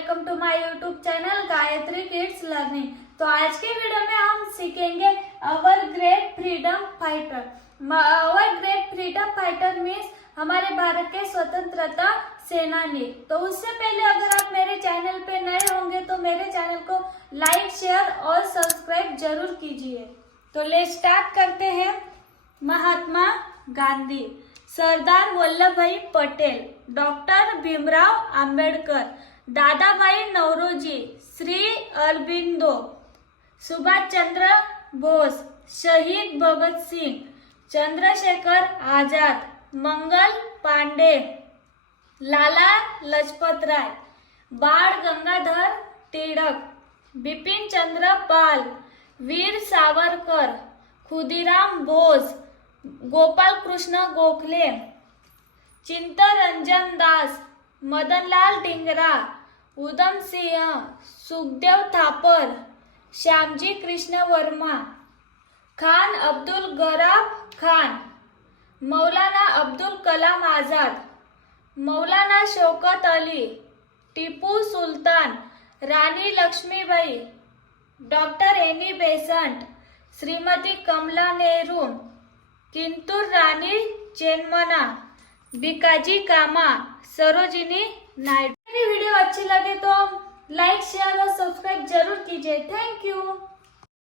Welcome to my YouTube channel Gayatri kids learning. तो आज के वीडियो में हम सीखेंगे our great freedom fighter. Our great freedom fighter means हमारे भारत के स्वतंत्रता सेनानी। तो उससे पहले अगर आप मेरे चैनल पे नए होंगे तो मेरे चैनल को लाइक शेयर और सब्सक्राइब जरूर कीजिए। तो ले स्टार्ट करते हैं। महात्मा गांधी, सरदार वल्लभ भाई पटेल, डॉक्टर भीमराव अंबेडकर, दादा भाई नौरोजी, श्री अरबिंदो, सुभाष चंद्र बोस, शहीद भगत सिंह, चंद्रशेखर आजाद, मंगल पांडे, लाला लजपत राय, बाळ गंगाधर टिळक, बिपिन चंद्र पाल, वीर सावरकर, खुदीराम बोस, गोपाल कृष्ण गोखले, चित्तरंजन दास, मदनलाल धिंगरा, उधम सिंह, सुखदेव थापर, श्यामजी कृष्ण वर्मा, खान अब्दुल गराब Khan, Maulana Abdul Kalam Azad, Maulana Shaukat Ali, Tipu Sultan, Rani Laxmibai, doctor Annie Besant, Shrimati Kamala Nehru, Kittur Rani Chennamma, Bhikaji Cama, Sarojini Naidu. मेरी वीडियो अच्छी लगे तो लाइक शेयर और सब्सक्राइब जरूर कीजिए। Thank you.